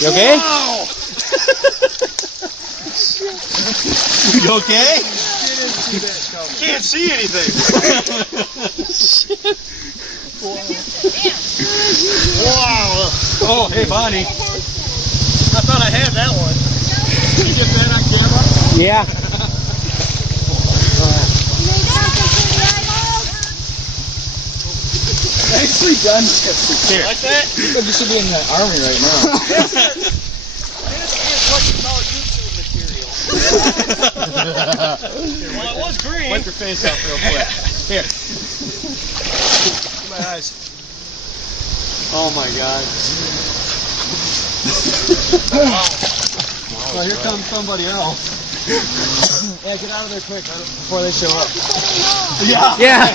You okay? Wow. You okay? Can't see anything. Wow. Oh, hey, Bonnie. I thought I had that one. Did you get that on camera? Yeah. Nicely done, Jesse. Here. Like that? You should be in the army right now. Well, it was green. Wipe your face off real quick. Here. Look at my eyes. Oh my God. Wow. Well, here comes somebody else. Yeah, get out of there quick before they show up. Yeah. Yeah.